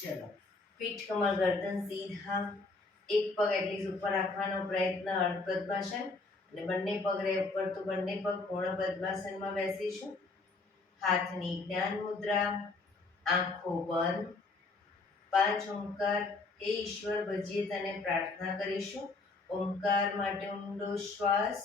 ચલો, પીઠ કમર ગરદન સીધા, એક પગ એટલી ઉપર રાખવાનો પ્રયત્ન, અર્ધ પદ્માસન, અને બંને પગ રહે ઉપર તો બંને પગ પૂર્ણ પદ્માસનમાં બેસીશું. હાથની જ્ઞાન મુદ્રા, આંખો બંધ, 5 ઓમકાર. હે ઈશ્વર, ભજીએ તને પ્રાર્થના કરીશું. ઓમકાર માટે ઊંડો શ્વાસ.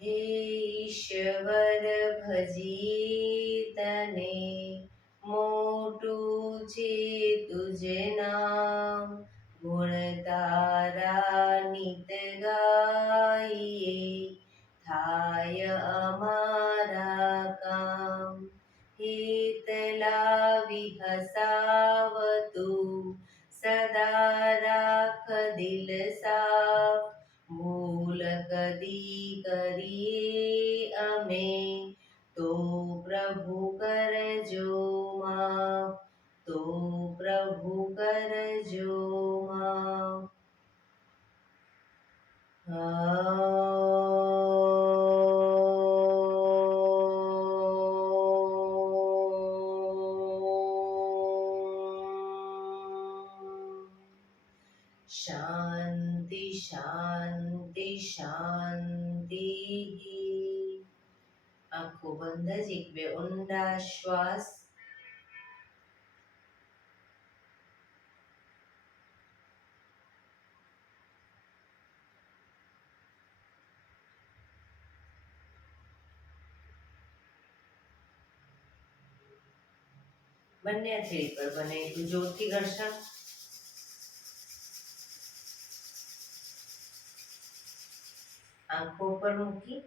હે ઈશ્વર, ભજીએ તને, મોટું છે તુજ નામ. ગુણ તારા નિત ગાઈએ, થાય અમારા કામ. હિત લાવી હસાવતું, સદા રાખ દિલ સાફ. ભૂલ કદી કરીએ અમે, તો પ્રભુ કરજો માફ. તો પ્રભુ કરજો માફ. શાંતિ શાંતિ શાંતિ. આંખો બંધ જ 1-2 ઊંડા શ્વાસ. બંને હથેળી પર બને એટલું જોરથી ઘર્ષણ. આંખો પર મૂકી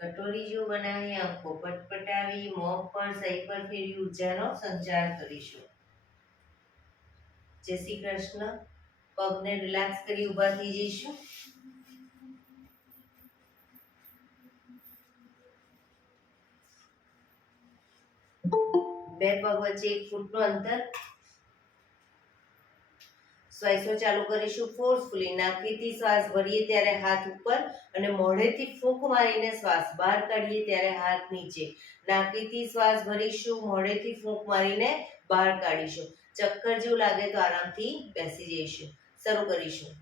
કટોરી જો બનાવી, આંખો પટપટાવી, મોં પર સહી પર ફેરવી ઉર્જાનો સંચાર કરીશું. જય શ્રી કૃષ્ણ. પગને રિલેક્સ કરી ઊભા થઈ જઈશું. બે પગ વચ્ચે 1 ફૂટનું અંતર. શ્વાસો ચાલુ કરીશું ફોર્સફુલી. નાકથી શ્વાસ ભરીએ ત્યારે હાથ ઉપર, અને મોઢેથી ફૂંક મારીને શ્વાસ બહાર કાઢીએ ત્યારે હાથ નીચે. નાકથી શ્વાસ ભરીશું, મોઢેથી ફૂંક મારીને બહાર કાઢીશું. ચક્કર જેવું લાગે તો આરામથી બેસી જઈશું. શરૂ કરીશું.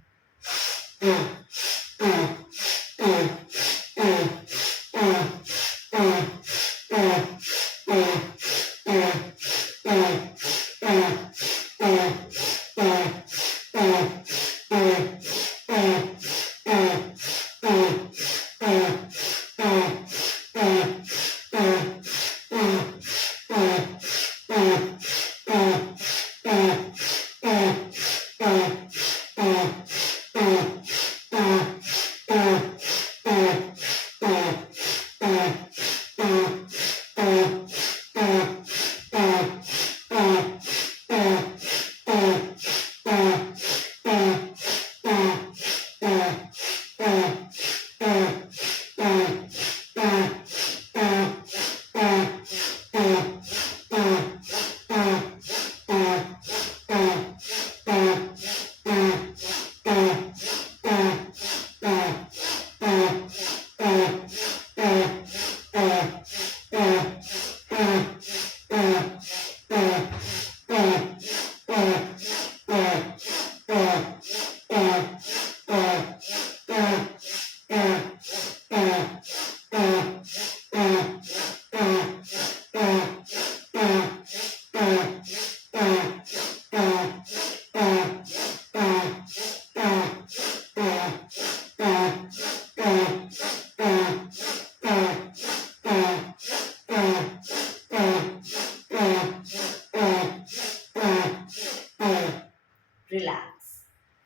રિલેક્સ.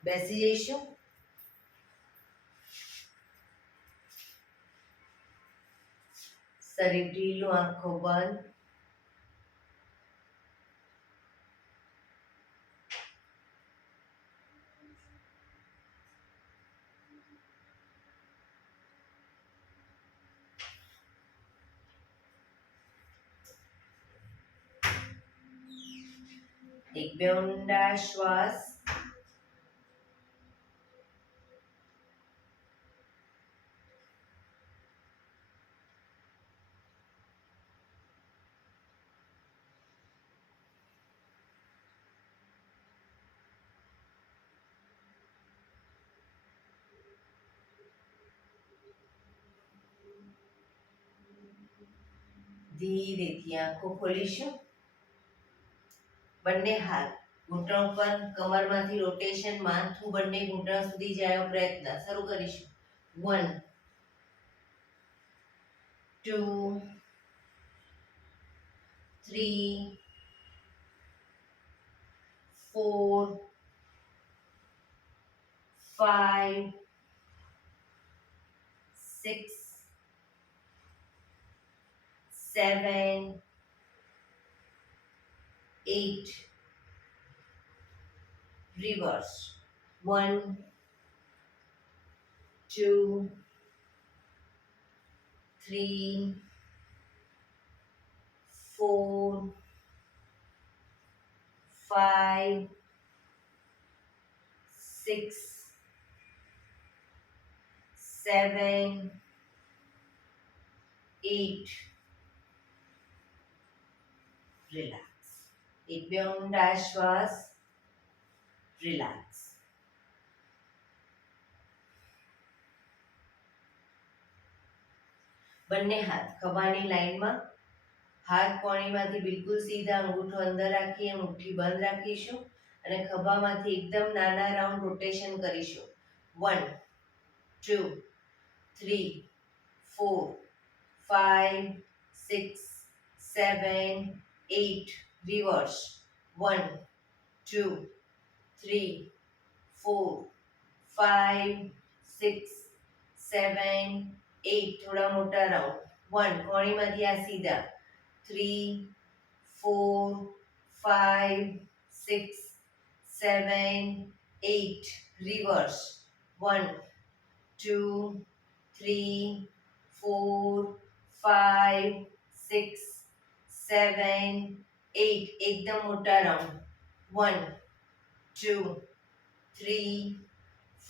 બેસી જઈશું. શરીર ઢીલું, આંખો બંધ. એક બે ઊંડા શ્વાસ. ધીરેથી આંખો ખોલીશું. બંને હાથ ઘૂંટણ પર, કમરમાંથી રોટેશન, માથું બંને ઘૂંટણ સુધી જાય એવો પ્રયત્ન. શરૂ કરીશું. 1 2 3 4 5 6 7 8. Reverse. 1 2 3 4 5 6 7 8. Relax. એક બે ઊંડા શ્વાસ. રિલેક્સ. બંને હાથ ખભાની લાઈનમાં. હાથ કોણીમાંથી બિલકુલ સીધા, અંગૂઠો અંદર રાખીએ, મુઠ્ઠી બંધ રાખીશું અને ખભામાંથી એકદમ નાના રાઉન્ડ રોટેશન કરીશું. 1 2 3 4 5 6 7 8. Reverse. 1 2 3 4 5 6 7 8. થોડા મોટા રાઉન્ડ. 1 કોણીમાંથી આ સીધા. 3 4 5 6 7 8. Reverse. 1 2 3 4 5 6 7 8. એકદમ મોટા રાઉન્ડ. 1 2 3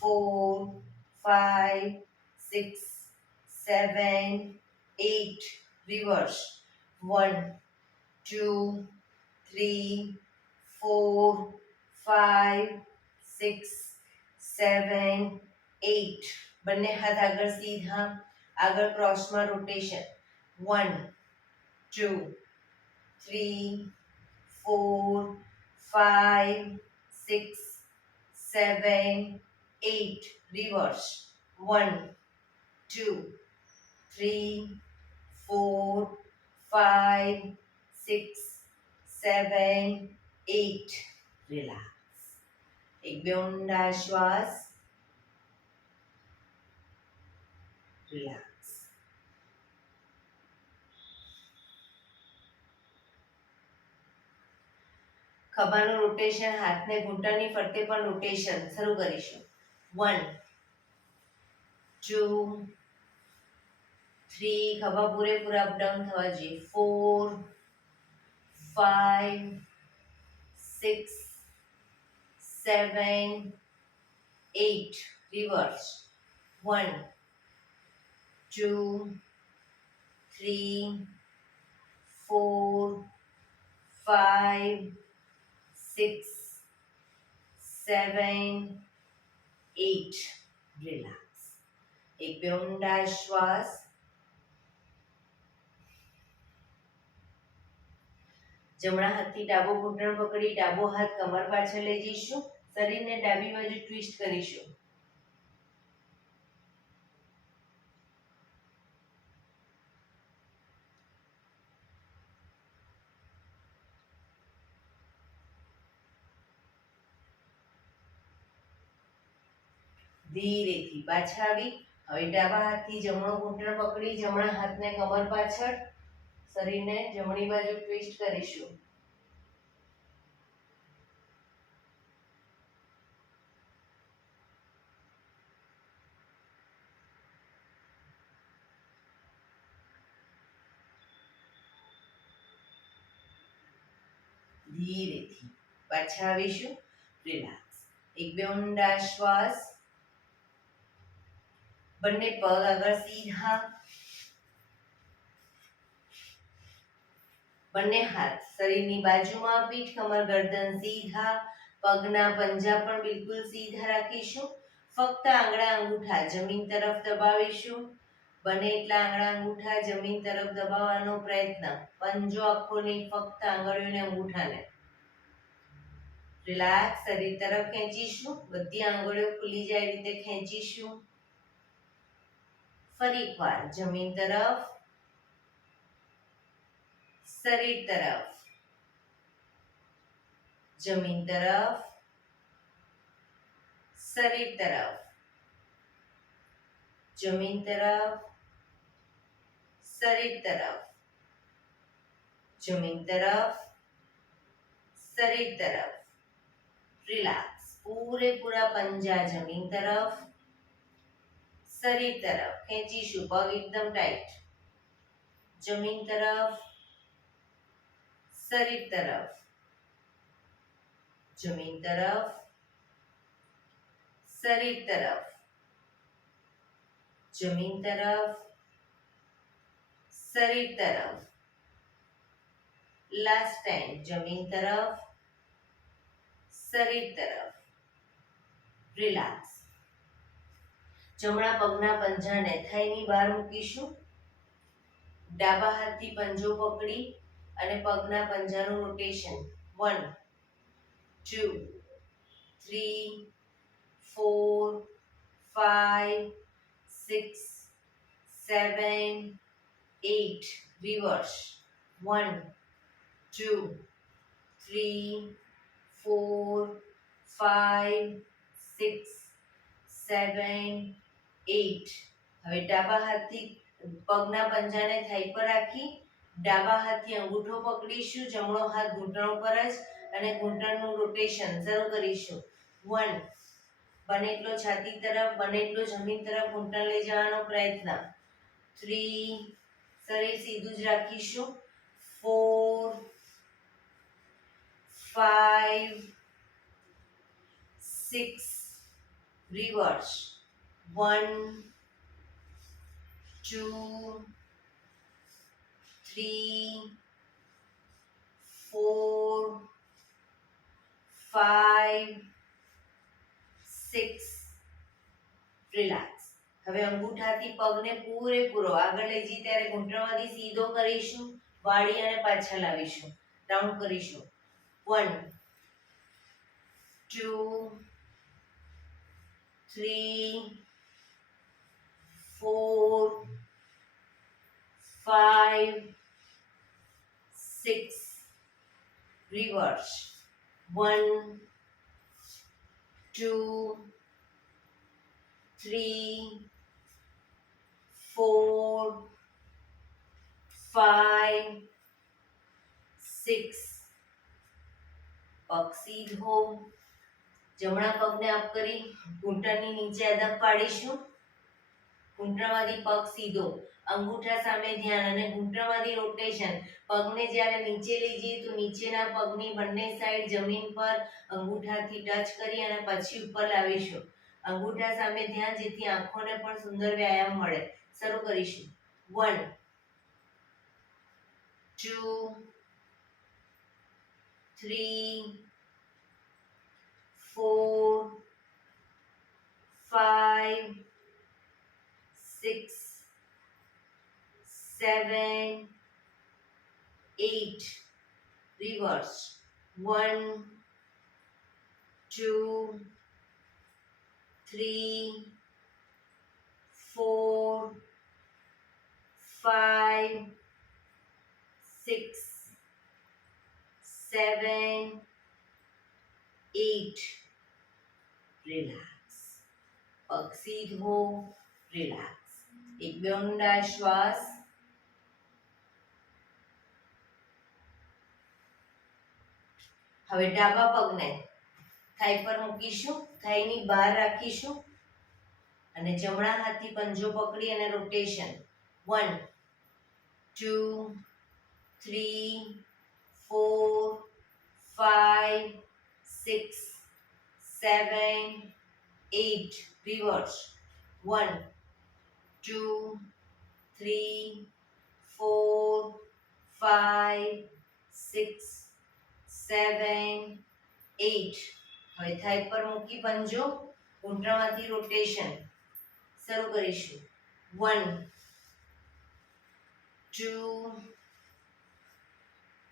4 5 6 7 8. Reverse. 1 2 3 4 5 6 7 8. બંને હાથ આગળ સીધા, આગળ ક્રોસમાં રોટેશન. 1 2 3 4 5 6 7 8. Reverse. 1 2 3 4 5 6 7 8. Relax. એક બે ઊંડા શ્વાસ. રિલેક્સ. ખભાનું રોટેશન, હાથને ઘૂંટણની ફરતે પણ રોટેશન. શરૂ કરીશું. 1 2 3. ખભા પૂરેપૂરા અપડાઉન થવા જોઈએ. 4 5 6 7 8. Reverse. 1 2 3 4 5 6 7 8. Relax. એક બે ઊંડા શ્વાસ. જમણા હાથથી ડાબો ઘૂંટણ પકડી ડાબો હાથ કમર પાછળ લઈ જઈશું. શરીરને ડાબી બાજુ ટ્વિસ્ટ કરીશું. ધીરેથી પાછા આવી. હવે ડાબા હાથથી જમણો ઘૂંટણ પકડી જમણા હાથને કમર પાછળ, શરીરને જમણી બાજુ ટ્વિસ્ટ કરીશું. ધીરેથી પાછા આવીશું. રિલેક્સ. એક બે ઊંડા શ્વાસ. બંને પગ આગળ સીધા. બંને હાથ શરીરની બાજુમાં, પીઠ કમર ગરદન સીધા. પગના પંજા પણ બિલકુલ સીધા રાખીશું. ફક્ત આંગળા અંગૂઠા જમીન તરફ દબાવીશું. બને એટલા આંગળા અંગૂઠા જમીન તરફ દબાવવાનો પ્રયત્ન. પંજો આખો નહીં, ફક્ત આંગળીઓને અંગૂઠાને. રિલેક્સ. શરીર તરફ ખેંચીશું. બધી આંગળીઓ ખુલી જાય રીતે ખેંચીશું. ફરી એકવાર જમીન તરફ, શરીર તરફ, જમીન તરફ, શરીર તરફ, જમીન તરફ, શરીર તરફ, જમીન તરફ, શરીર તરફ. રિલેક્સ. પૂરેપૂરા પંજા જમીન તરફ, શરીર તરફ ખેંચીશું. પગ એકદમ ટાઈટ. જમીન તરફ, શરીર તરફ, જમીન તરફ, શરીર તરફ, જમીન તરફ, શરીર તરફ. Last time. જમીન તરફ, શરીર તરફ. રિલેક્સ. જમણા પગના પંજાને થાઈની બહાર મૂકીશું. ડાબા હાથથી પંજો પકડી અને પગના પંજાનું રોટેશન. 1 2 3 4 5 6 7 8. રિવર્સ. 1 2 3 4 5 6 7 8. હવે ડાબા હાથથી પગના પંજાને થાઈ પર રાખી ડાબા હાથથી અંગૂઠો પકડીશું. જમણો હાથ ઘૂંટણ ઉપર જ અને ઘૂંટણનું રોટેશન શરૂ કરીશું. 1. બને એટલો છાતી તરફ, બને એટલો જમીન તરફ ઘૂંટણ લઈ જવાનો પ્રયત્ન. 3. શરીર સીધું જ રાખીશું. 4 5 6. રિવર્સ. 1 2 3 4 5 6. રિલેક્સ. હવે અંગૂઠાથી પગને પૂરેપૂરો આગળ લઈ જઈ ત્યારે ઘૂંટણમાંથી સીધો કરીશું. વાળી અને પાછા લાવીશું. રાઉન્ડ કરીશું. 1 2 3 4 5 6. રિવર્સ. 1 2 3 4 5 6. પગ સીધો. જમણા પગને અપ કરી ઘૂંટણની નીચે અદબ પાડીશું. ઘૂંટણમાંથી પગ સીધો, અંગૂઠા સામે ધ્યાન અને ઘૂંટણમાંથી રોટેશન. પગને જ્યારે નીચે લઈ જઈએ તો નીચેના પગની બંને સાઈડ જમીન પર અંગૂઠાથી ટચ કરી અને પછી ઉપર લાવીશું. અંગૂઠા સામે ધ્યાન, જેથી આંખોને પણ સુંદર વ્યાયામ મળે. શરૂ કરીશું. 1 2 3 4 5 6 7 8. રિવર્સ. 1 2 3 4 5 6 7 8. રિલેક્સ. પગ સીધો, રિલેક્સ. એક બે ઊંડા શ્વાસ. હવે ડાબા પગને થાઈ પર મૂકીશું, થાઈની બહાર રાખીશું અને જમણા હાથથી પંજો પકડી અને રોટેશન. 1 2 3 4 5 6 7 8 રિવર્સ. 1 2 3 4 5 6 7 8. હવે થાઈ પર મૂકી પંજો, ઘૂંટણમાંથી રોટેશન શરૂ કરીશું. 1 2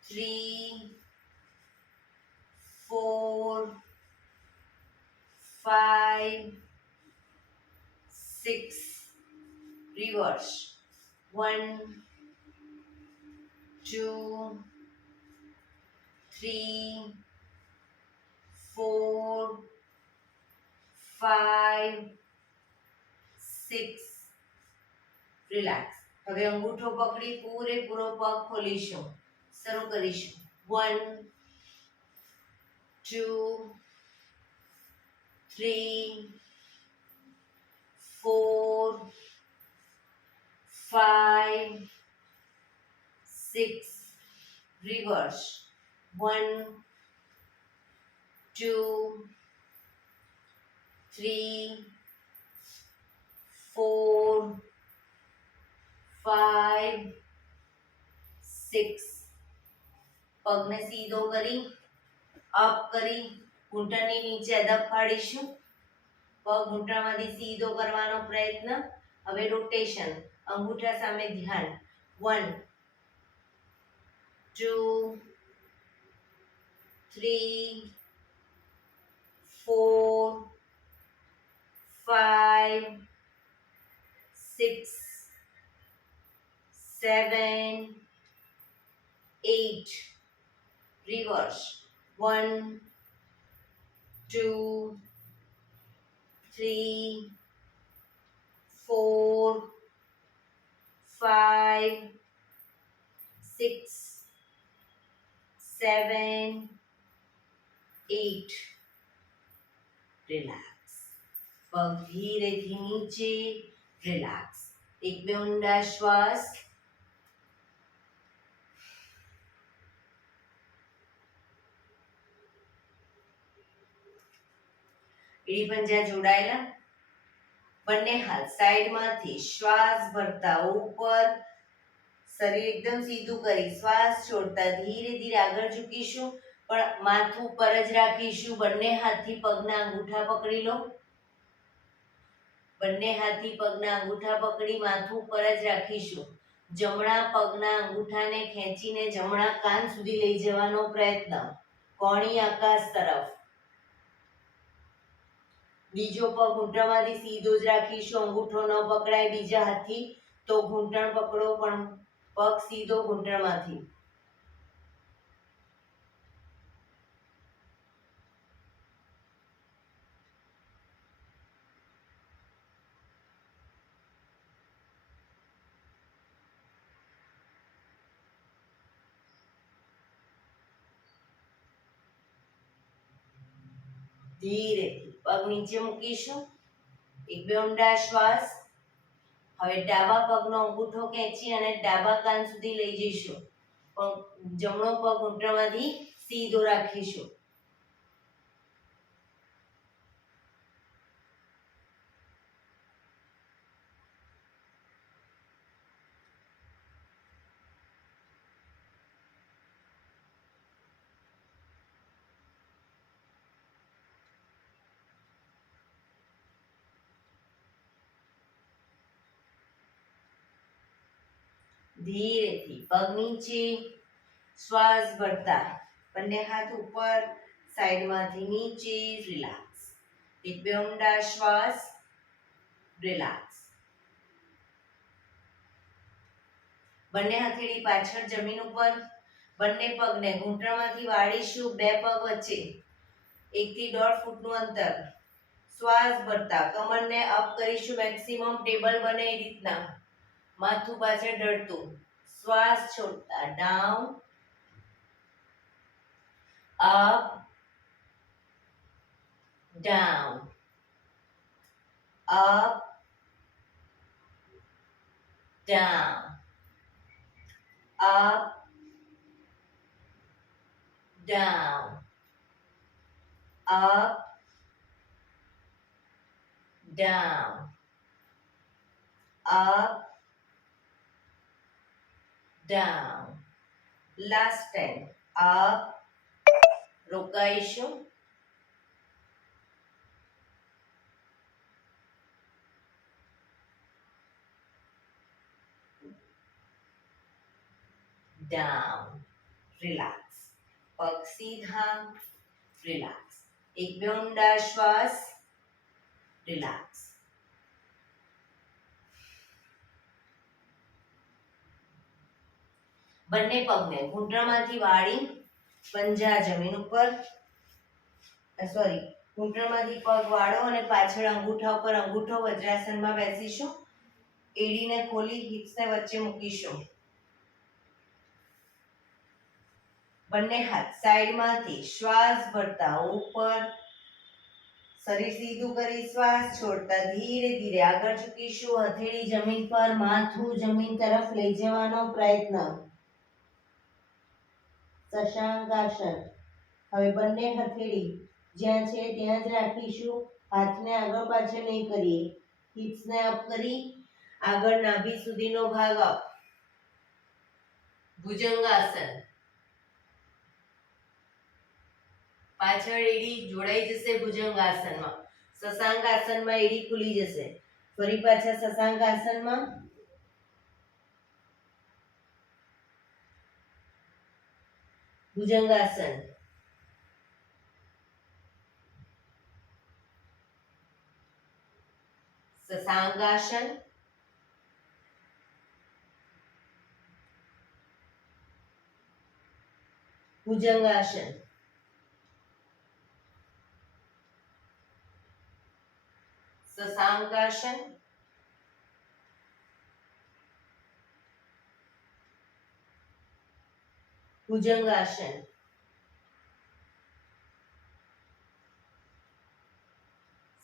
3 4 5 6 રિવર્સ. 1 2 3 4 5 6 રિલેક્સ. હવે અંગૂઠો પકડી પૂરેપૂરો પગ ખોલીશું, શરૂ કરીશું. 1 2 3 4 5 6 રિવર્સ. 1 2 3 4 5 6. પગને સીધો કરી અપ કરી ઘૂંટણની નીચે અદબ પાડીશું. પગ ઘૂંટણમાંથી સીધો કરવાનો પ્રયત્ન. હવે રોટેશન, અંગૂઠા સામે ધ્યાન. 1 2 3 4 5 6 7 8 રિવર્સ. 1 2 3 4 5 6 7 8. રિલેક્સ. પગ ધીરેથી નીચે, રિલેક્સ. એક બે ઊંડા શ્વાસ. એડી પંજા જોડાયેલા. બંને હાથ સાઈડમાંથી શ્વાસ ભરતા ઉપર, શરીર એકદમ સીધું કરી શ્વાસ છોડતા ધીરે ધીરે આગળ ઝૂકીશું, પણ માથું પર જ રાખીશું. બંને હાથથી પગના અંગૂઠા પકડી લો. બંને હાથથી પગના અંગૂઠા પકડી માથું પર જ રાખીશું. જમણા પગના અંગૂઠાને ખેંચીને જમણા કાન સુધી લઈ જવાનો પ્રયત્ન, કોણી આકાશ તરફ. બીજો પગ ઘૂંટણમાંથી સીધો જ રાખીશું, અંગૂઠો ન પકડાય બીજા હાથથી તો ઘૂંટણ પકડો, પણ પગ સીધો ઘૂંટણમાંથી. ધીરેથી પગ નીચે મૂકીશું. એક બે ઊંડા શ્વાસ. હવે ડાબા પગનો અંગૂઠો ખેંચી અને ડાબા કાન સુધી લઈ જઈશું, પણ જમણો પગ ઘૂંટણમાંથી સીધો રાખીશું. ધીરેથી પગ નીચે, શ્વાસ ભરતા બંને હાથ ઉપર, સાઈડમાંથી નીચે, રિલેક્સ. એક બે ઊંડા શ્વાસ, રિલેક્સ. બંને હથેળી પાછળ જમીન ઉપર, બંને પગને ઘૂંટણમાંથી વાળીશું. બે પગ વચ્ચે 1 થી 1.5 ફૂટનું અંતર. શ્વાસ ભરતા કમરને અપ કરીશું, મેક્સિમમ ટેબલ બને એ રીતના. માથું પાછળ ઢળતું. શ્વાસ છોડતા down, up, down, up, down, up, down, up, down, up, down. Last time. Up, રોકાઈશું. Down. Relax. પગ સીધા. Relax. એક બે ઊંડા શ્વાસ. Relax. બંને પગને ઘૂંટણમાંથી વાળી પંજા જમીન ઉપર, સોરી, ઘૂંટણમાંથી પગ વાળો અને પાછળ અંગૂઠા ઉપર અંગૂઠો વજ્રાસનમાં બેસીશું. એડીને ખોલી હિપ્સને વચ્ચે મૂકીશું. બંને હાથ સાઈડમાંથી શ્વાસ ભરતા ઉપર, શરીર સીધું કરી શ્વાસ છોડતા ધીરે ધીરે આગળ ઝૂકીશું. હથેળી જમીન પર, માથું જમીન તરફ લઈ જવાનો પ્રયત્ન. શશાંકાસન. હવે બંને હથેળી જ્યાં છે ત્યાં જ રાખીશું. હાથને આગળ પાછળ નહીં કરીએ. હિપ્સને અપ કરી આગળ નાભી સુધીનો ભાગ અપ. ભુજંગાસન. પાછળ એડી જોડાઈ જશે ભુજંગાસનમાં. શશાંકાસનમાં એડી ખુલી જશે. ફરી પાછા શશાંકાસનમાં. ભુજંગાસન. શશાંકાસન. ભુજંગાસન. શશાંકાસન. ભુજંગાસન.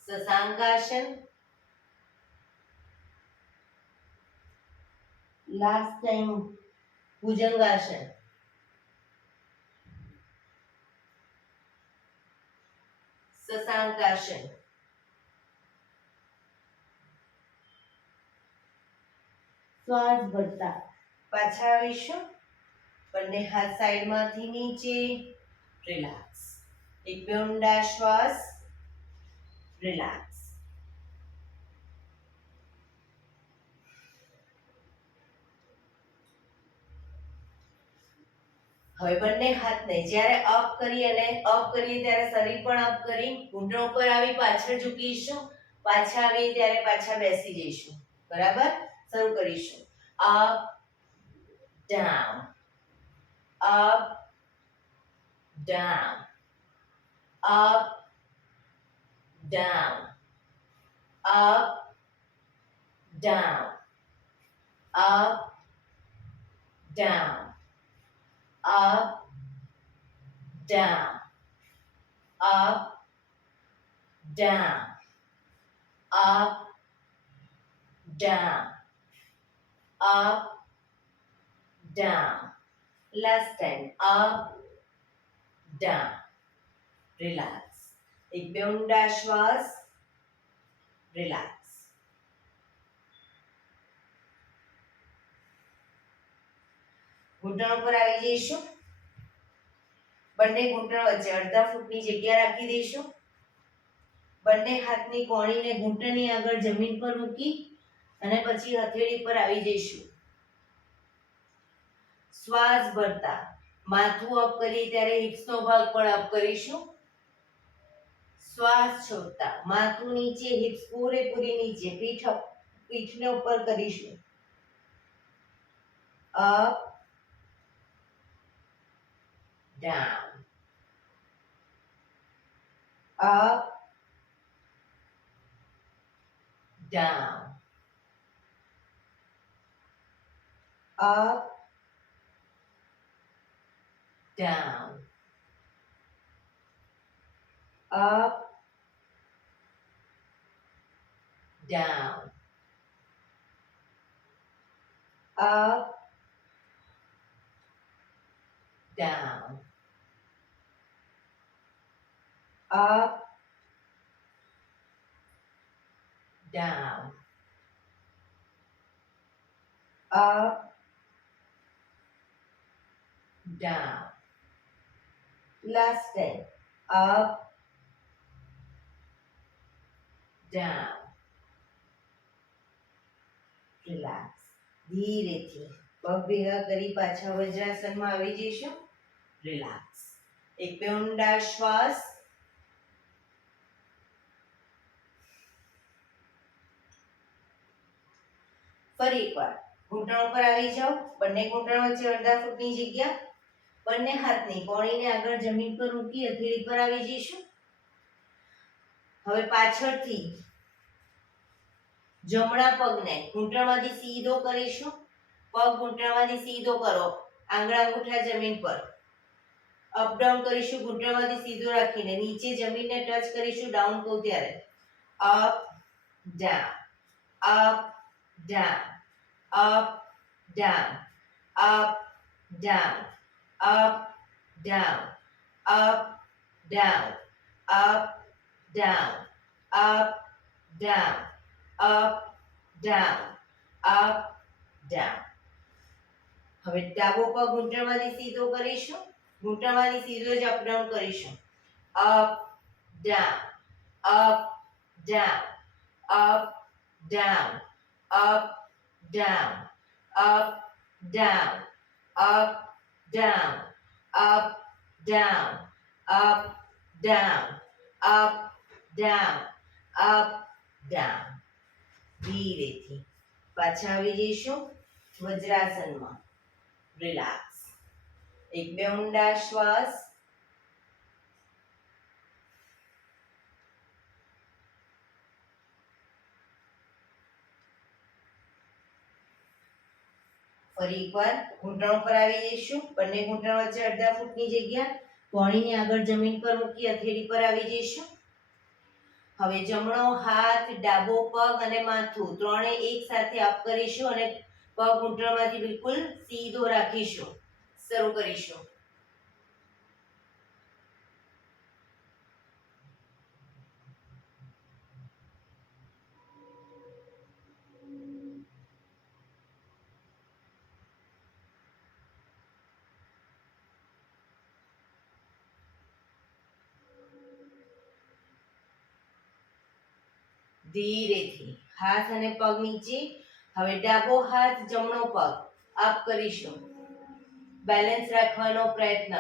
શશાંકાસન. લાસ્ટ ટાઈમ ભુજંગાસન. શશાંકાસન. શ્વાસ ભરતા પાછા આવીશું. બંને હાથ સાઈડમાંથી નીચે. રિલેક્સ. એક બે ઊંડા શ્વાસ. રિલેક્સ. હવે બંને હાથને જ્યારે અપ કરી અને અપ કરીએ ત્યારે શરીર પણ અપ કરી ઘૂંટણ ઉપર આવી પાછળ ઝૂકીશું. પાછા આવીએ ત્યારે પાછા બેસી જઈશું. બરાબર? શરૂ કરીશું. Up, down, up, down, up, down, up, down, up, down, up, down, up, down, up, down, up, down. Last time, up, down. Relax. એક બે ઊંડા શ્વાસ. Relax. ઘૂંટણ ઉપર આવી જઈશું. બંને ઘૂંટણ વચ્ચે અડધા ફૂટની જગ્યા રાખી દઈશું. બંને હાથની કોણીને ઘૂંટણની આગળ જમીન પર મૂકી અને પછી હથેળી પર આવી જઈશું. શ્વાસ ભરતા માથું અપ કરીએ ત્યારે હિપ્સનો ભાગ પણ અપ કરીશું. શ્વાસ છોડતા માથું નીચે, હિપ્સ પૂરેપૂરી નીચે, પીઠને ઉપર કરીશું. Up, down, up, down, up, down, up, down, up, down, up, down, up, down. Last time. Up, down. Relax. ધીરેથી પગ ભેગા કરી પાછા વજ્રાસનમાં આવી જઈશું. રિલેક્સ. એક બે ઊંડા શ્વાસ. ફરી એકવાર ઘૂંટણ ઉપર આવી જાઓ. બંને ઘૂંટણ વચ્ચે અડધા ફૂટની જગ્યા. બંને હાથની કોણીને આગળ જમીન પર મૂકી હથેળી પર આવી જઈશું. હવે પાછળથી જમણા પગને ઘૂંટણમાંથી સીધો કરીશું. પગ ઘૂંટણમાંથી સીધો કરો. આંગળા અંગૂઠા જમીન પર. અપ ડાઉન કરીશું ઘૂંટણમાંથી સીધો રાખીને. નીચે જમીનને ટચ કરીશું ડાઉન કહું ત્યારે. Up down, up down, up down, up down, up down, up down, up down, up down, up down, up down. હવે ડાબો પગ ઘૂંટણમાંથી સીધો કરીશું. ઘૂંટણમાંથી સીધો જ અપ ડાઉન કરીશું. Up down, up down, up down, up down, up down, up down, up down, up down, up down, up down. ધીરેથી પાછા આવી જઈશું વજ્રાસનમાં. રિલેક્સ. એક બે ઊંડા શ્વાસ. ફરી એકવાર ઘૂંટણ ઉપર આવી જઈશું. બંને ઘૂંટણ વચ્ચે અડધા ફૂટની જગ્યા. કોણીને આગળ જમીન પર મૂકી હથેળી પર આવી જઈશું. હવે જમણો હાથ, ડાબો પગ અને માથું ત્રણે એક સાથે અપ કરીશું અને પગ ઘૂંટણમાંથી બિલકુલ સીધો રાખીશું. શરૂ કરીશું. ધીરેથી હાથ અને પગ નીચે. હવે ડાબો હાથ, જમણો પગ અપ કરીશું. બેલેન્સ રાખવાનો પ્રયત્ન.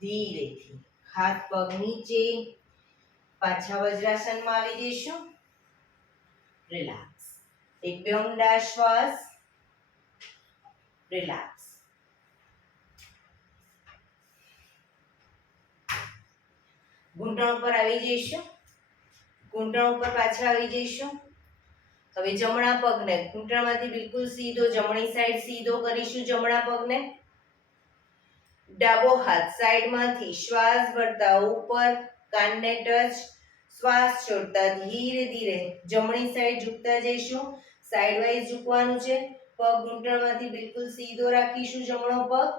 ધીરેથી હાથ પગ નીચે. પાછા વજ્રાસનમાં આવી જઈશું. રિલેક્સ. એક બે ઊંડા શ્વાસ. રિલેક્સ. ઘૂંટણ ઉપર આવી જઈશું. ઘૂંટણ ઉપર પાછા આવી જઈશું. હવે જમણા પગને ઘૂંટણમાંથી બિલકુલ સીધો જમણી સાઈડ સીધો કરીશું. જમણા પગને ડાબો હાથ સાઈડમાંથી શ્વાસ ભરતા ઉપર કાનને ટચ. શ્વાસ છોડતા ધીરે ધીરે જમણી સાઈડ ઝૂકતા જઈશું. સાઈડ વાઇઝ ઝૂકવાનું છે. પગ ઘૂંટણમાંથી બિલકુલ સીધો રાખીશું જમણો પગ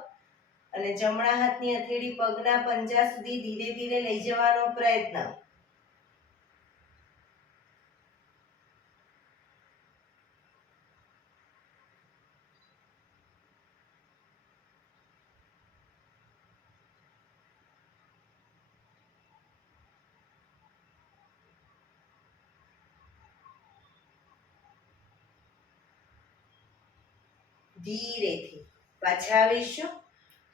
અને જમણા હાથની હથેળી પગના પંજા સુધી ધીરે ધીરે લઈ જવાનો પ્રયત્ન. ધીરેથી પાછા આવીશું.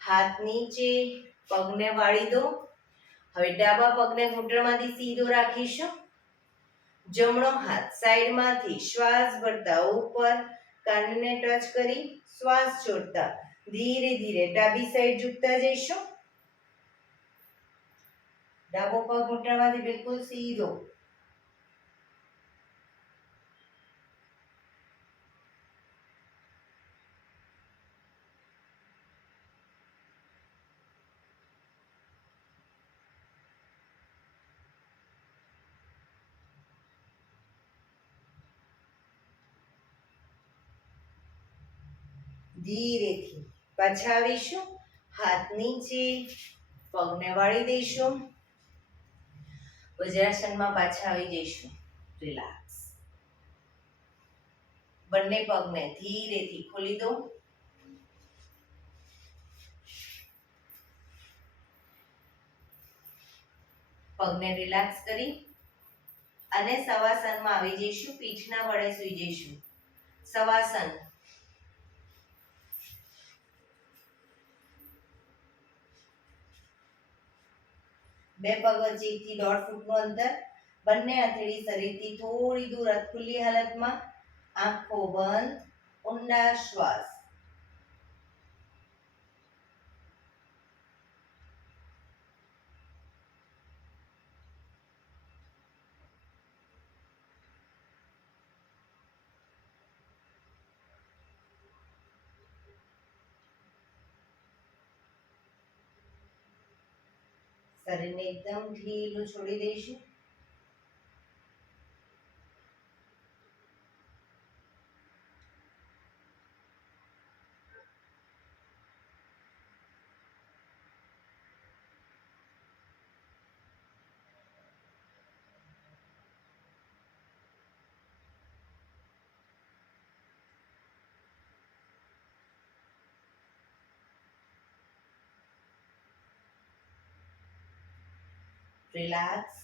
હાથ નીચે, પગને વાળી દો. હવે ડાબા પગને ઘૂંટણમાંથી સીધો રાખીશું. જમણો હાથ સાઈડમાંથી શ્વાસ ભરતા ઉપર કાનને ટચ કરી શ્વાસ છોડતા ધીરે ધીરે ડાબી સાઈડ ઝૂકતા જઈશું. ડાબો પગ ઘૂંટણમાંથી બિલકુલ સીધો. ધીરેથી પાછા આવીશું. હાથ નીચે, પગને વાળી દઈશું. વજ્રાસનમાં પાછા આવી જઈશું. રિલેક્સ. બંને પગને ધીરેથી ખોલી દો. પગને રિલેક્સ કરી અને શવાસનમાં આવી જઈશું. પીઠના વડે સૂઈ જઈશું. શવાસન. બે પગ વચ્ચે 1 થી 1.5 ફૂટનું અંતર. બંને હથેળી શરીરથી થોડી દૂર ખુલ્લી હાલતમાં. આંખો બંધ. ઊંડા શ્વાસ. શરીરને એકદમ ઢીલું છોડી દઈશું. Relax,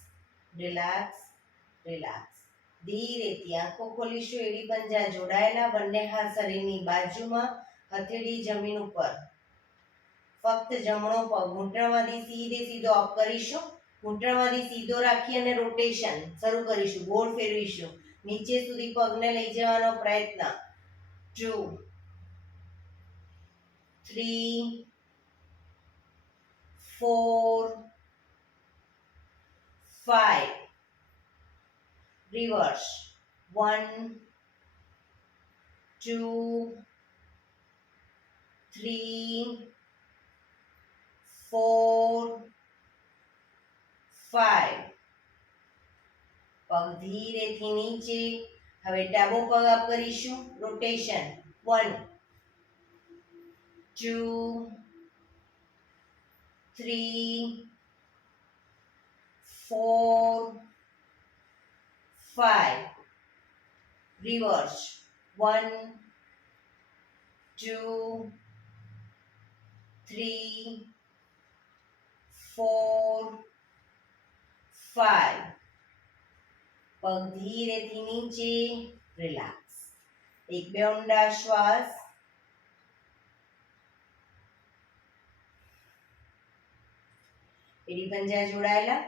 relax, relax. ધીરેથી આંખો ખોલીશું. એડી પંજા જોડાયેલા. બંને હાથ શરીરની બાજુમાં. હથેળી જમીન ઉપર. ફક્ત જમણો પગ ઘૂંટણમાંથી સીધો અપ કરીશું. ઘૂંટણમાંથી સીધો રાખી અને રોટેશન શરૂ કરીશું. ગોળ ફેરવીશું. નીચે સુધી પગને લઈ જવાનો પ્રયત્ન. 2 3 4 5. Reverse. 1 2 3 4 5. પગ ધીરેથી નીચે. હવે ડાબો પગ અપ કરીશું. રોટેશન. 1 2 3 4 5. Reverse. 1 2 3 4 5. પગ ધીરેથી નીચે. રિલેક્સ. 1-2 ઊંડા શ્વાસ. એડી પંજા જોડાયેલા.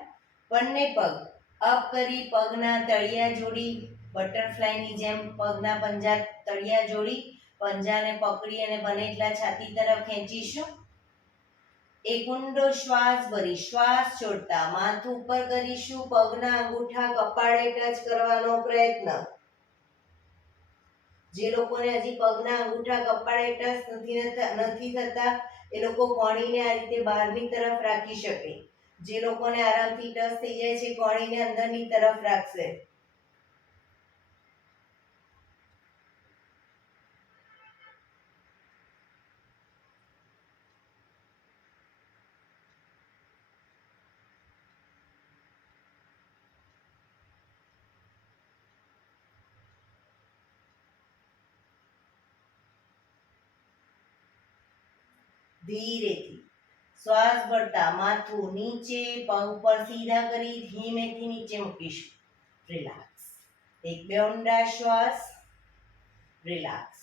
બંને પગ અપ કરી પગના તળિયા જોડી. બટરફ્લાયની જેમ પગના પંજા તળિયા જોડી પંજાને પકડી અને બને એટલા છાતી તરફ ખેંચીશું. એક ઊંડો શ્વાસ ભરી શ્વાસ છોડતા માથું ઉપર કરીશું. પગના અંગૂઠા કપાળે ટચ કરવાનો પ્રયત્ન. જે લોકોને હજી પગના અંગૂઠા કપાળે ટચ નથી થતા એ લોકો કોણીને આ રીતે બહારની તરફ રાખી શકે. જે લોકોને આરામથી ટચ થઈ જાય છે કોણીને અંદરની તરફ રાખશે. ધીરેથી શ્વાસ ભરતા માથું નીચે. પગ પર સીધા કરી ધીમેથી નીચે મૂકીશું. રિલેક્સ. 1-2 ઊંડા શ્વાસ. રિલેક્સ.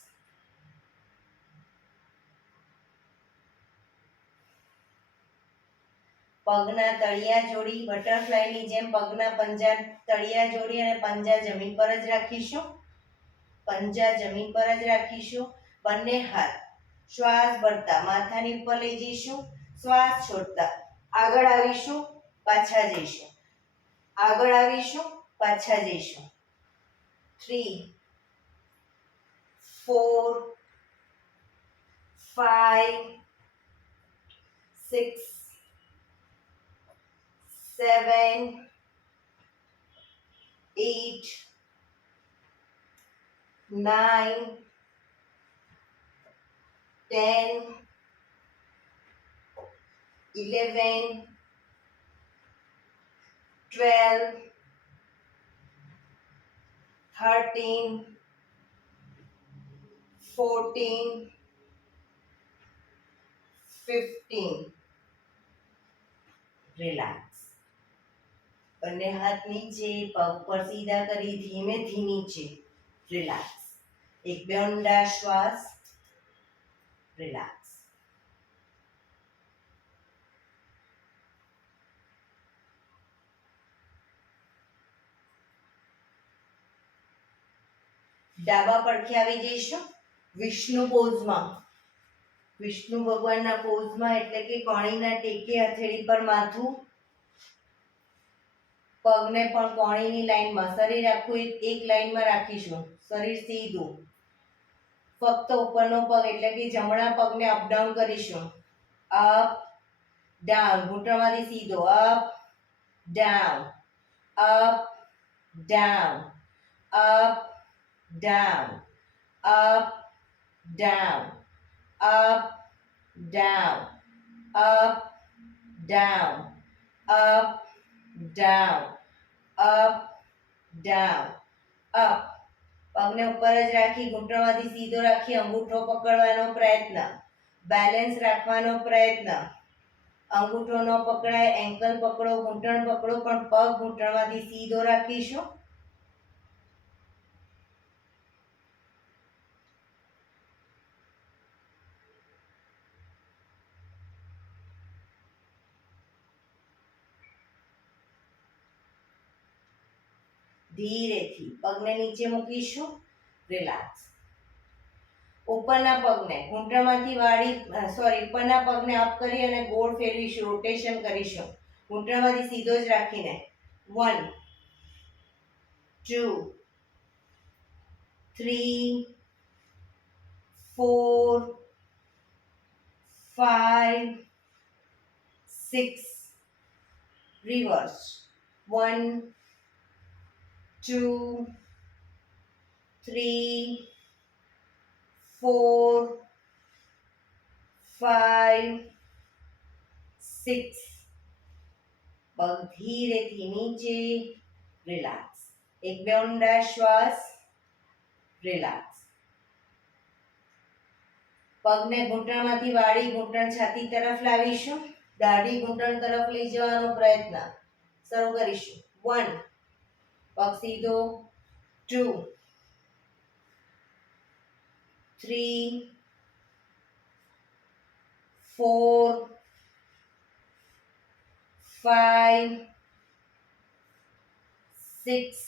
પગના તળિયા જોડી બટરફ્લાયની જેમ પગના પંજા તળિયા જોડી અને પંજા જમીન પર જ રાખીશું. પંજા જમીન પર જ રાખીશું. બંને હાથ શ્વાસ ભરતા માથાની ઉપર લઈ જઈશું. શ્વાસ છોડતા આગળ આવીશું, પાછા જઈશું. આગળ આવીશું, પાછા જઈશું. 3 4 5 6 7 8 9 10 11 12 13 14 15. રિલેક્સ. બંને હાથ નીચે, પગ પર સીધા કરી ધીમેથી નીચે. રિલેક્સ. એક બે ઊંડા શ્વાસ. રિલેક્સ. ડાબા પડખે આવી જઈશું વિષ્ણુ પોઝમાં. વિષ્ણુ ભગવાનના પોઝમાં એટલે કે કોણીના ટેકે હથેળી પર માથું, પગને પણ કોણીની લાઈનમાં, શરીર આખું એક લાઈનમાં રાખીશું. શરીર સીધું. ફક્ત ઉપરનો પગ એટલે કે જમણા પગને અપ ડાઉન કરીશું. Up down. ઘૂંટણમાંથી સીધો. Up down, up down, up down, up down, up down, up down, up down, up down, up. પગને ઉપર જ રાખી ઘૂંટણમાંથી સીધો રાખી અંગૂઠો પકડવાનો પ્રયત્ન. બેલેન્સ રાખવાનો પ્રયત્ન. અંગૂઠો ન પકડાય, એન્કલ પકડો, ઘૂંટણ પકડો, પણ પગ ઘૂંટણમાંથી સીધો રાખીશું. ધીરેથી પગને નીચે મૂકીશું. રિલેક્સ. ઉપરના પગને ઘૂંટણમાંથી વાળી ઉપરના પગને અપ કરી અને ગોળ ફેરવીશું, રોટેશન કરીશું. ઘૂંટણમાંથી સીધો જ રાખીને. 1 2 3 4 5 6. રિવર્સ. 1 2 3 4 5 6. પગ ધીરેથી નીચે. રિલેક્સ. એક બે ઊંડા શ્વાસ. રિલેક્સ. પગને ઘૂંટણમાંથી વાળી ઘૂંટણ છાતી તરફ લાવીશું. દાઢી ઘૂંટણ તરફ લઈ જવાનો પ્રયત્ન. શરૂ કરીશું. 1 પગ સીધો. 2 3 4 5 6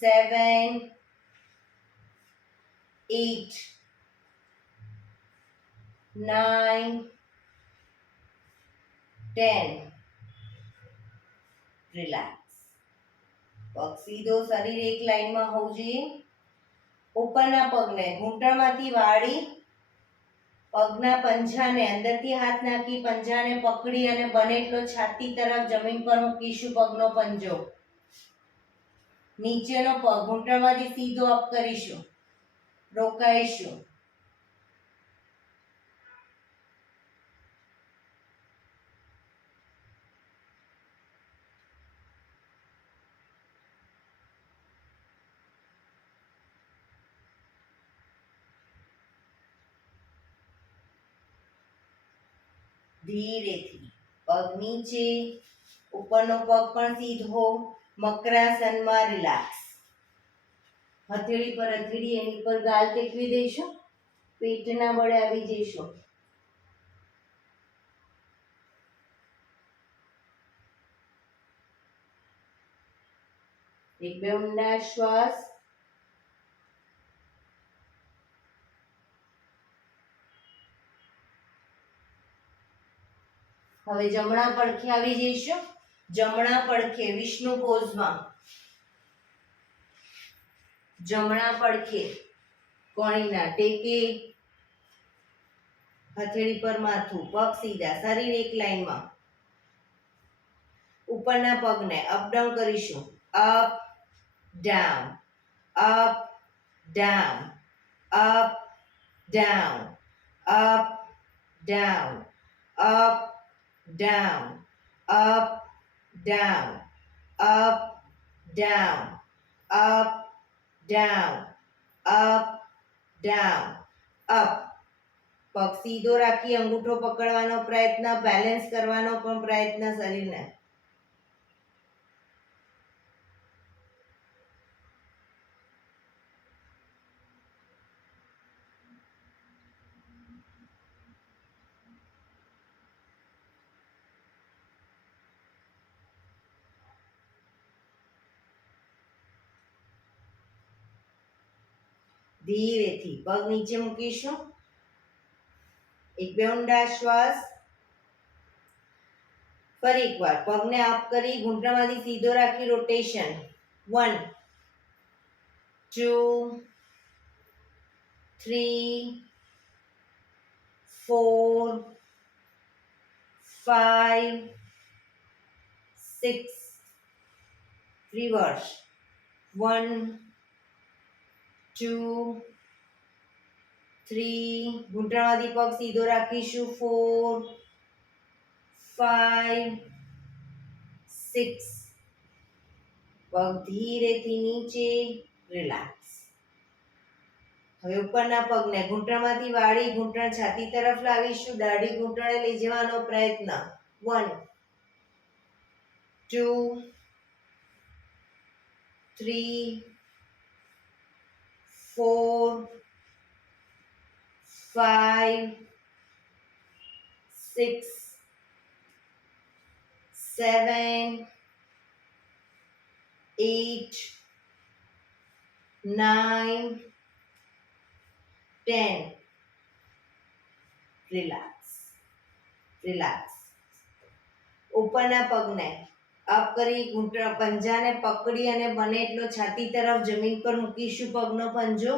7 8 9 10. રિલેક્સ. પગ સીધો, શરીર એક લાઈનમાં હોવું જોઈએ. ઉપરના પગને ઘૂંટણમાંથી વાળી પગના પંજાને અંદરથી હાથ નાખી પંજાને પકડી અને બને એટલો છાતી તરફ જમીન પર મૂકીશું. પગનો પંજો નીચેનો પગ ઘૂંટણમાંથી સીધો અપ કરીશું. રોકાઈશું. ધીરેથી પગ નીચે, ઉપરનો પગ પણ સીધો. મકરાસનમાં. રિલેક્સ. હથેળી પર હથેળી એની પર ગાલ ટેકવી દઈશું. પેટના બળે આવી જઈશું. એક બે ઊંડા શ્વાસ. હવે જમણા પડખે આવી જઈશું. જમણા પડખે વિષ્ણુ પોઝમાં. જમણા પડખે કોણીના ટેકે, હથેળી પર માથું, પગ સીધા, શરીર એક લાઈનમાં. ઉપરના પગને અપ ડાઉન કરીશું. Up down, up down, up down, up down, up down, up down, up down, up down, up down, up. પગ સીધો રાખી અંગૂઠો પકડવાનો પ્રયત્ન, બેલેન્સ કરવાનો પણ પ્રયત્ન શરીરને. ધીરેથી પગ નીચે મૂકીશું. એક બે ઊંડા શ્વાસ. ફરી એકવાર પગને અપ કરી ઘૂંટણમાંથી સીધો રાખી રોટેશન. 1 2 3 4 5 6. રિવર્સ. 1 2 3. ઘૂંટણમાંથી પગ સીધો રાખીશું. 4 5 6. પગ ધીરેથી નીચે. રિલેક્સ. હવે ઉપરના પગને ઘૂંટણમાંથી વાળી ઘૂંટણ છાતી તરફ લાવીશું. દાઢી ઘૂંટણે લઈ જવાનો પ્રયત્ન. 1 2 3 4 5 6 7 8 9 10. Relax, relax. ઉપરના પગને અપ કરી ઘૂંટણ પંજાને પકડી અને બને એટલો છાતી તરફ જમીન પર મૂકીશું. પગનો પંજો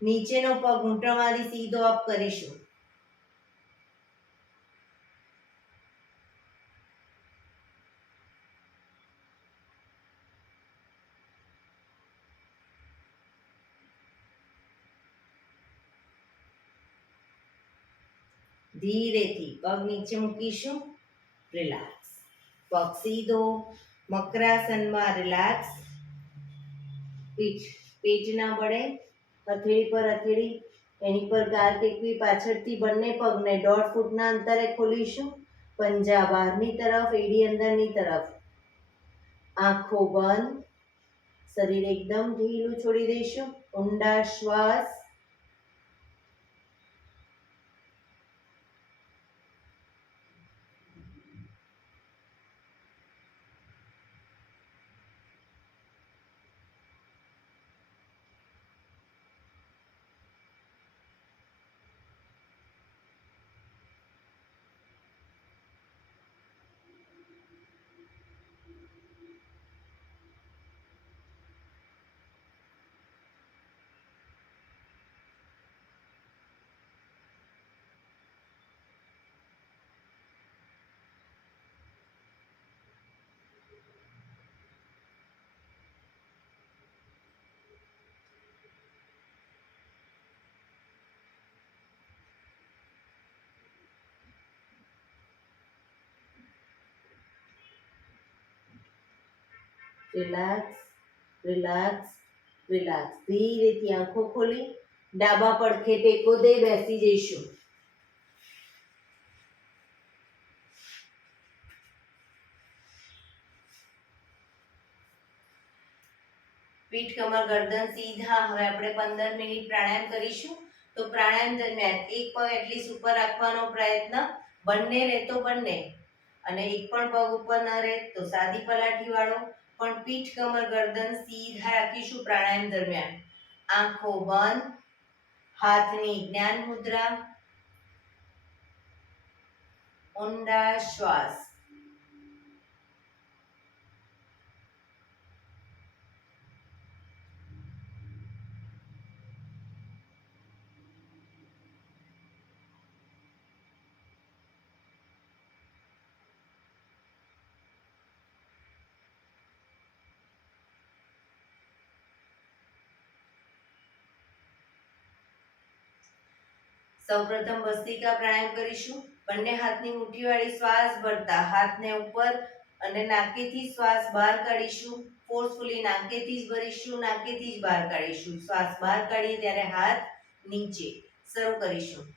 નીચેનો પગ ઘૂંટણમાંથી સીધો અપ કરીશું. ધીરેથી પગ નીચે મૂકીશું. રિલેક્સ. પગ સીધો મકરાસનમાં. રિલેક્સ. પેટ ના બળે. હથેળી પર હથેળી એની પર ગાલ ટેકવી. પાછળથી બંને પગને 1.5 ફૂટના અંતરે ખોલીશું. પંજા બહારની તરફ, એડી અંદરની તરફ. આંખો બંધ. શરીર એકદમ ઢીલું છોડી દઈશું. ઊંડા શ્વાસ. Relax, relax, relax. ધીરેથી આંખો ખોલી ડાબા પડખે ટેકો દઈ બેસી જઈશું. પીઠ કમર ગરદન સીધા. હવે આપણે 15 મિનિટ પ્રાણાયામ કરીશું. તો પ્રાણાયામ દરમિયાન એક પગ એટલીસ્ટ ઉપર રાખવાનો પ્રયત્ન. બંને રહે તો બંને, અને એક પણ પગ ઉપર ન રહે તો સાદી પલાઠી વાળો. પણ પીઠ કમર ગરદન સીધા રાખીશું પ્રાણાયામ દરમિયાન. આંખો બંધ, હાથની જ્ઞાન મુદ્રા, ઊંડા શ્વાસ. સૌપ્રથમ ભસ્ત્રિકા પ્રાણાયામ કરીશું. બંને હાથની મુઠ્ઠીવાળી શ્વાસ ભરતા હાથને ઉપર અને નાકેથી શ્વાસ બહાર કાઢીશું. ફોર્સફુલી નાકેથી જ ભરીશું, નાકેથી જ બહાર કાઢીશું. શ્વાસ બહાર કાઢીએ ત્યારે હાથ નીચે. શરૂ કરીશું.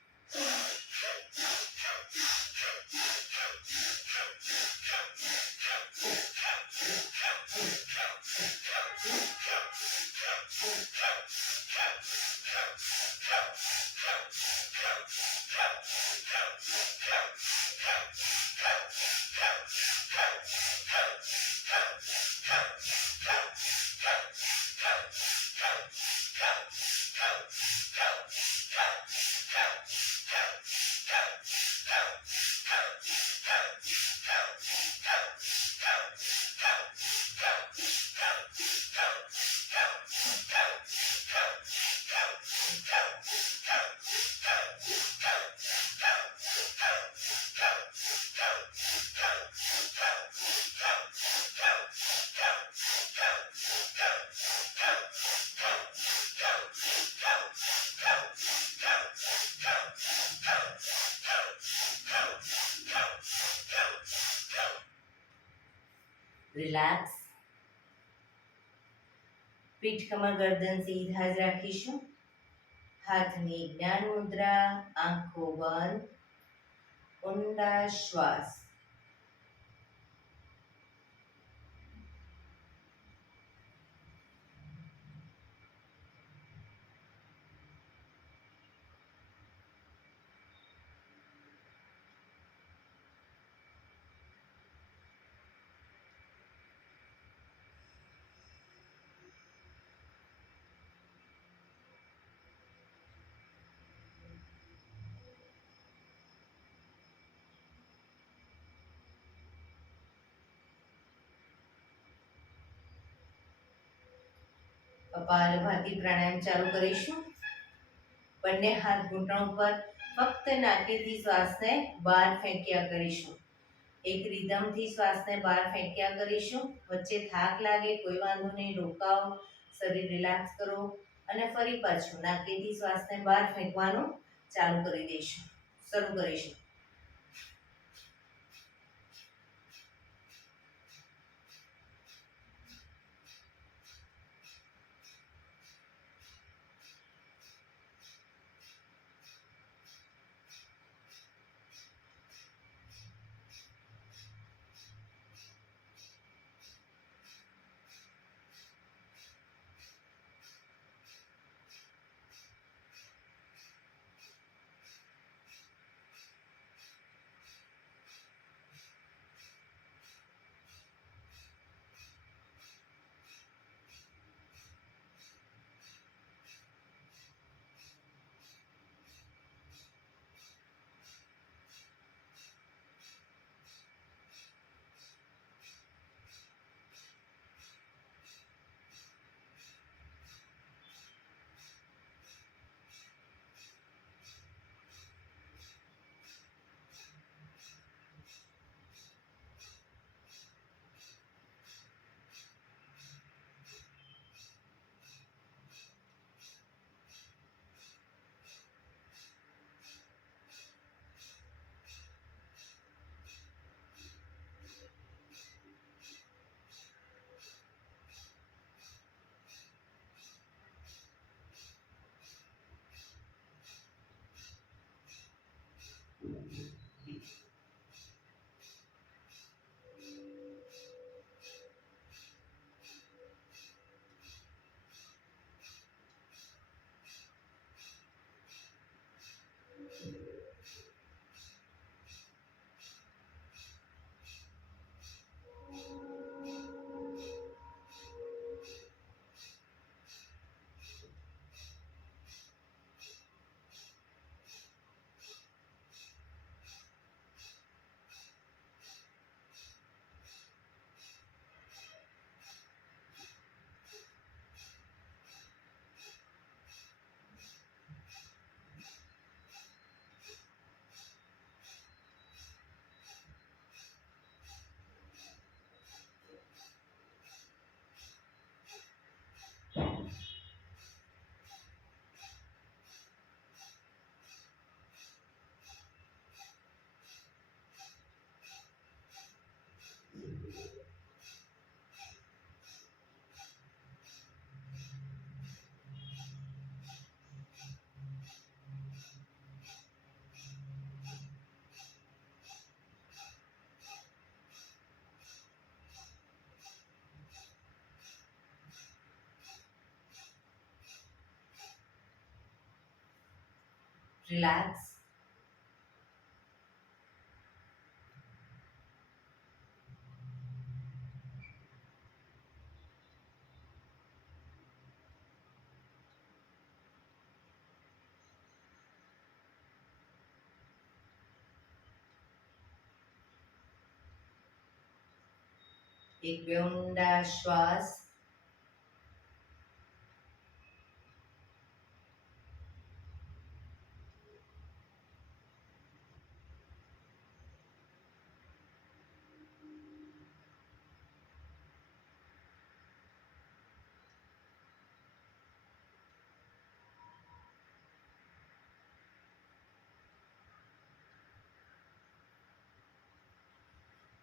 રિલેક્સ. પીઠ કમર ગરદન સીધા જ રાખીશું. હાથની જ્ઞાન મુદ્રા, આંખો બંધ, ઊંડા શ્વાસ. કપાલભાતિ પ્રાણાયામ ચાલુ કરીશું. બંને હાથ ઘૂંટણ ઉપર, ફક્ત નાકેથી શ્વાસને બહાર ફેંક્યા કરીશું. એક રિધમથી શ્વાસને બહાર ફેંક્યા કરીશું. વચ્ચે થાક લાગે કોઈ વાંધો નહીં, રોકાઓ, શરીર રિલેક્સ કરો અને ફરી પાછું નાકેથી શ્વાસને બહાર ફેંકવાનું ચાલુ કરી દઈશું. શરૂ કરીશું. relax. એક બે ઊંડા શ્વાસ.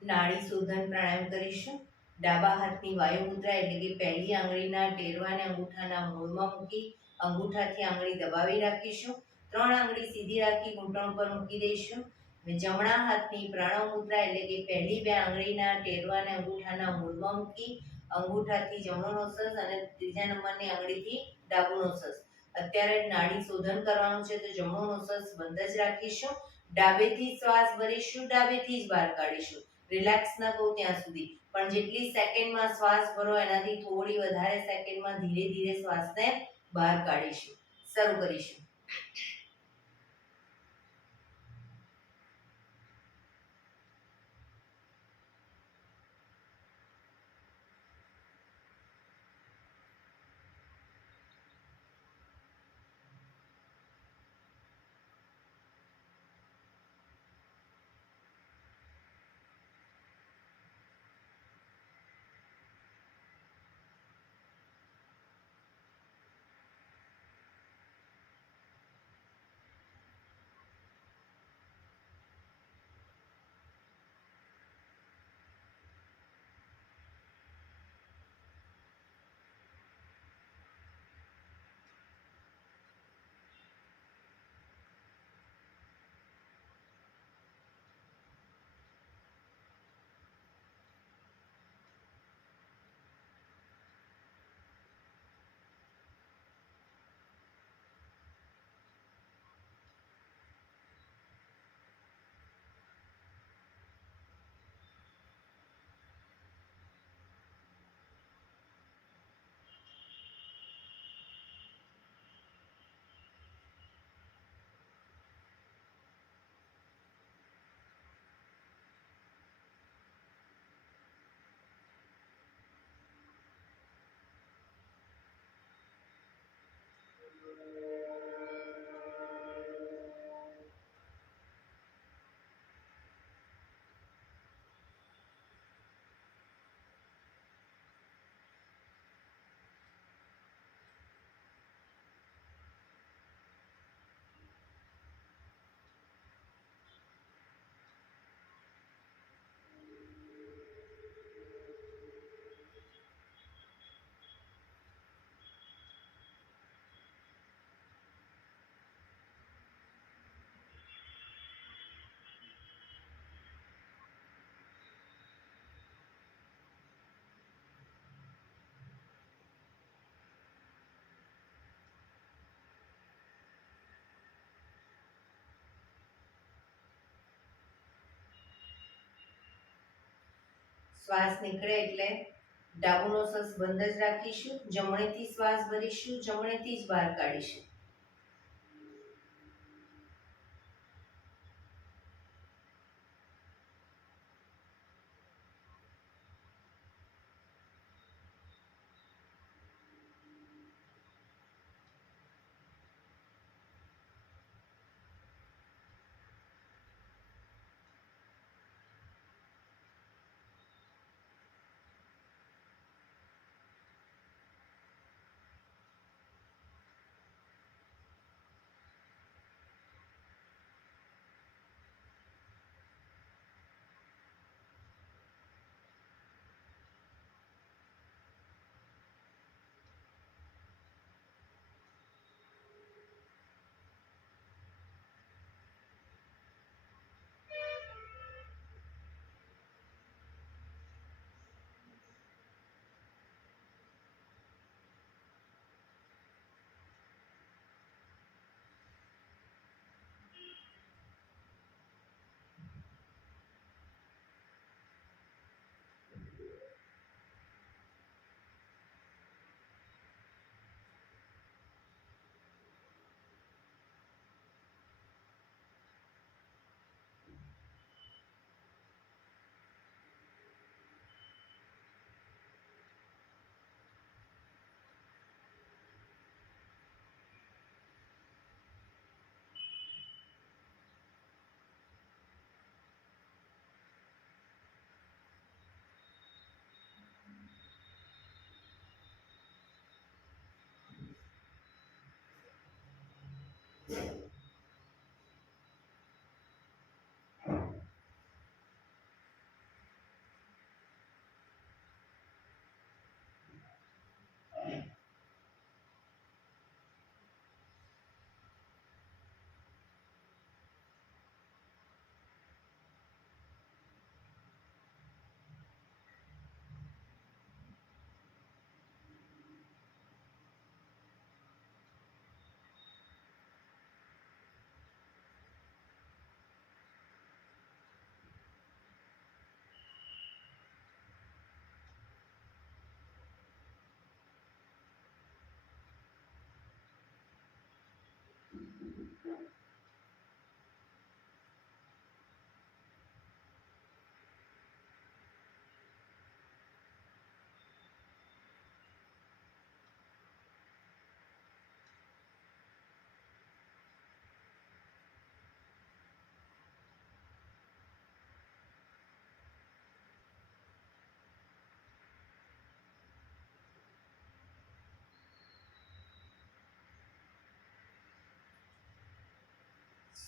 નાડી શોધન પ્રાણાયામ કરીશું. ડાબા હાથની વાયુ મુદ્રા એટલે કે પહેલી આંગળીના ટેરવાને અંગૂઠાના મૂળમાં મૂકી અંગૂઠાથી આંગળી દબાવી રાખીશું. 3 આંગળી સીધી રાખી ઘૂંટણ પર મૂકી દઈશું. જમણા હાથની પ્રણવ મુદ્રા એટલે કે પહેલી 2 આંગળીના ટેરવાને અંગૂઠાના મૂળમાં મૂકી અંગૂઠાથી જમણો નોસસ અને ત્રીજા નંબરની આંગળીથી ડાબુ નોસસ. અત્યારે નાડી શોધન કરવાનું છે તો જમણો નોસસ બંધ જ રાખીશું. ડાબેથી શ્વાસ ભરીશું, ડાબેથી જ બહાર કાઢીશું. રિલેક્સ ન કહું ત્યાં સુધી, પણ જેટલી સેકન્ડમાં શ્વાસ ભરો એનાથી થોડી વધારે સેકન્ડમાં ધીરે ધીરે શ્વાસને બહાર કાઢીશું. શરૂ કરીશું. શ્વાસ નીકળે એટલે ડાબુ નોસસ બંધ જ રાખીશું. જમણેથી શ્વાસ ભરીશું, જમણેથી જ બહાર કાઢીશું.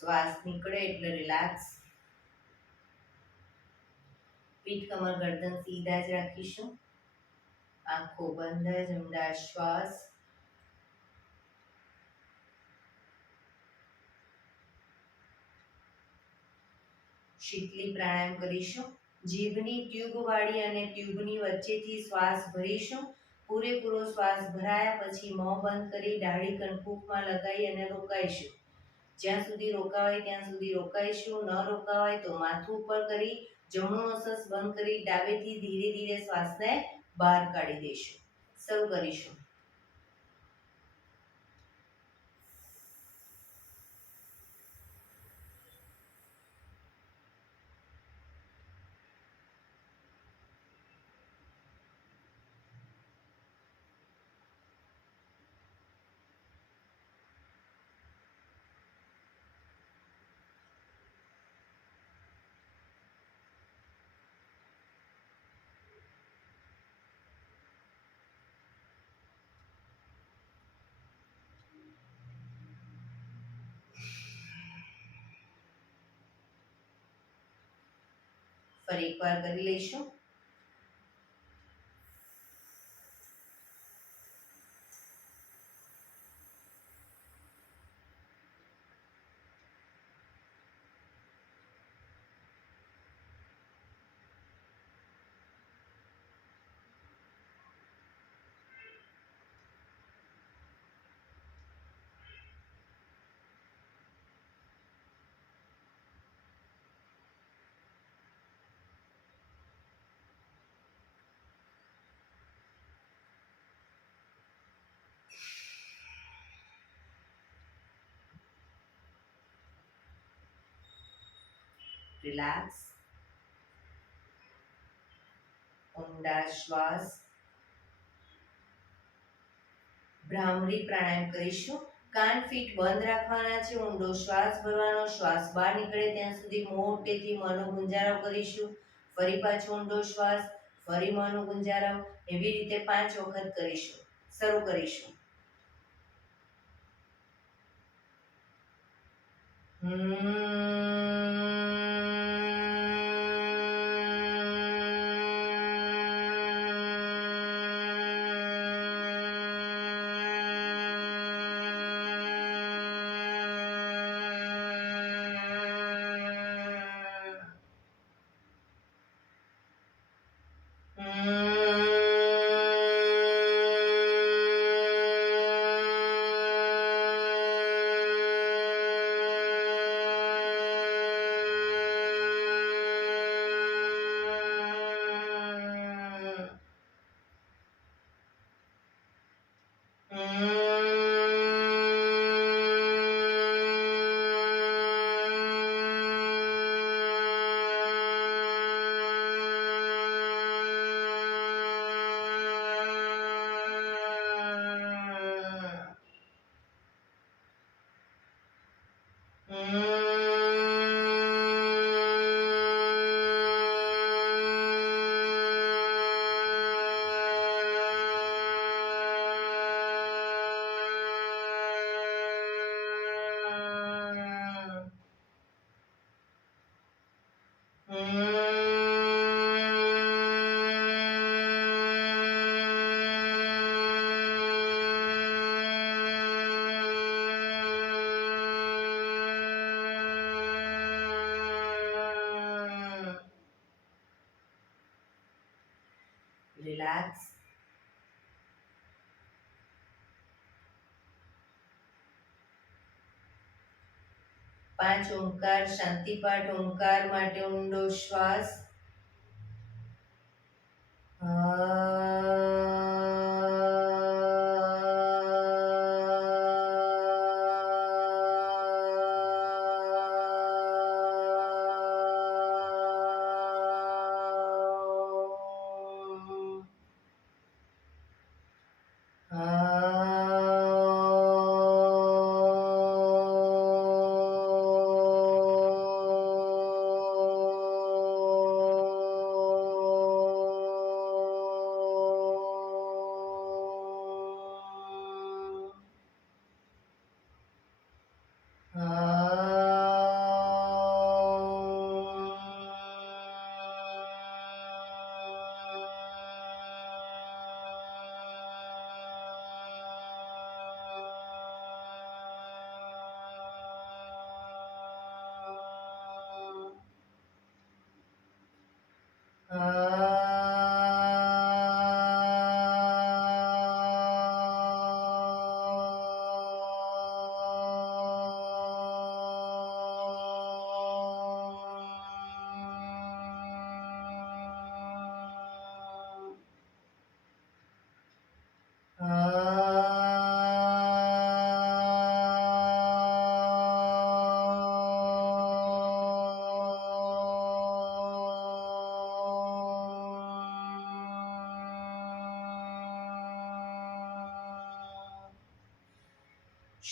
શ્વાસ નીકળે એટલે રિલેક્સ. પીઠ કમર ગરદન સીધા જ રાખીશું. આંખો બંધ જ ઊંડા શ્વાસ. શીતલી પ્રાણાયામ કરીશું. જીભની ટ્યુબ વાળી અને ટ્યુબની વચ્ચેથી શ્વાસ ભરીશું. પૂરેપૂરો શ્વાસ ભરાયા પછી મોં બંધ કરી દાઢી કણકૂકમાં લગાવી અને રોકાઈશું. જ્યાં સુધી રોકાવાય ત્યાં સુધી રોકાઈશું. ન રોકાવાય તો માથું ઉપર કરી જમણું નસસ બંધ કરી ડાબેથી ધીરે ધીરે શ્વાસને બહાર કાઢી દઈશું. શરૂ કરીશું. ફરી એકવાર કરી લઈશું. રિલેક્સ. ઊંડા શ્વાસ. ભ્રામરી પ્રાણાયામ કરીશું. કાન ફીટ બંધ રાખવાના છે. ઊંડો શ્વાસ ભરવાનો. શ્વાસ બહાર નીકળે ત્યાં સુધી મોટેથી મોંનો ગુંજારો કરીશું. ફરી પાછો ઊંડો શ્વાસ. ફરી મોંનો ગુંજારો. એવી રીતે 5 વખત કરીશું. શરૂ કરીશું. રિલેક્સ. પાંચ ઓમકાર શાંતિપાઠ. ઓમકાર માટે ઊંડો શ્વાસ.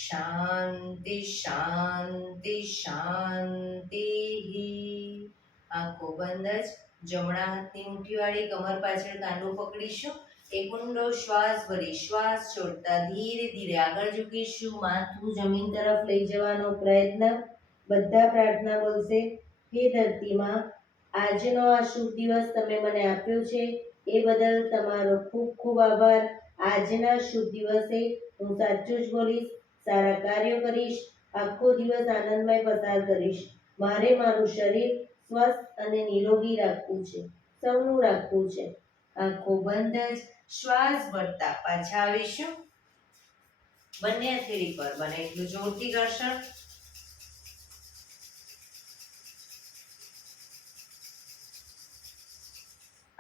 શાંતિ શાંતિ શાંતિ. આંખો બંધ જ જમણા હાથની મુઠ્ઠીવાળી કમર પાછળ કાંડું પકડીશું. એક ઊંડો શ્વાસ ભરી શ્વાસ છોડતા ધીરે ધીરે આગળ ઝૂકીશું. માથું જમીન તરફ લઈ જવાનો પ્રયત્ન. બધા પ્રાર્થના બોલશે. હે ધરતીમાં, આજનો આ શુભ દિવસ તમે મને આપ્યો છે એ બદલ તમારો ખૂબ ખૂબ આભાર. આજના શુભ દિવસે હું સાચું જ બોલીશ, સારા કાર્યો કરીશ, આખો દિવસ આનંદમય પસાર કરીશ. મારે મારું શરીર સ્વસ્થ અને નિરોગી રાખવું છે, સૌનું રાખવું છે. આંખો બંધ જ શ્વાસ ભરતા પાછા આવીશું. બંને હથેળી પર બને એટલું જોરથી ઘર્ષણ.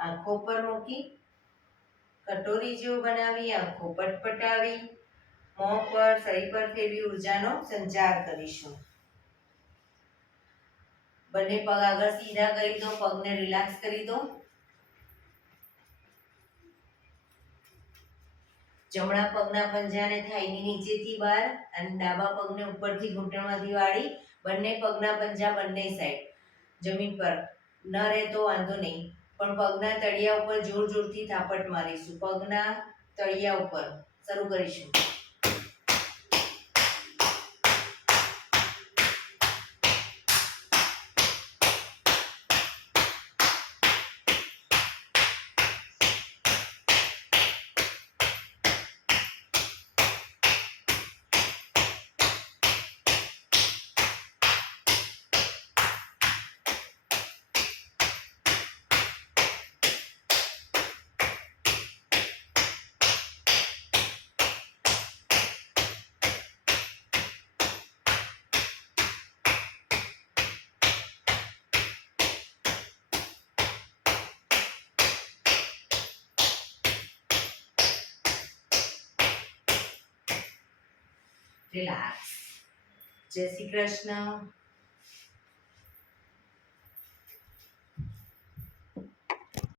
આંખો પર મૂકી કટોરી જેવું બનાવી આંખો પટપટાવી મોં પર શરીર પર ફેરવી ઉર્જાનો સંચાર કરીશું. બંને પગ આગળ સીધા કરી દો, પગને રિલેક્સ કરી દો. જમણા પગના પંજાને થાઈની નીચેથી બહાર અને ડાબા પગને ઉપરથી ઘૂંટણમાંથી વાળી બંને પગના પંજા બંને સાઈડ જમીન પર ન રહે તો વાંધો નહીં, પણ પગના તળિયા ઉપર જોર જોરથી થાપટ મારીશું. પગના તળિયા ઉપર શરૂ કરીશું. રિલેક્સ. જય શ્રી કૃષ્ણ.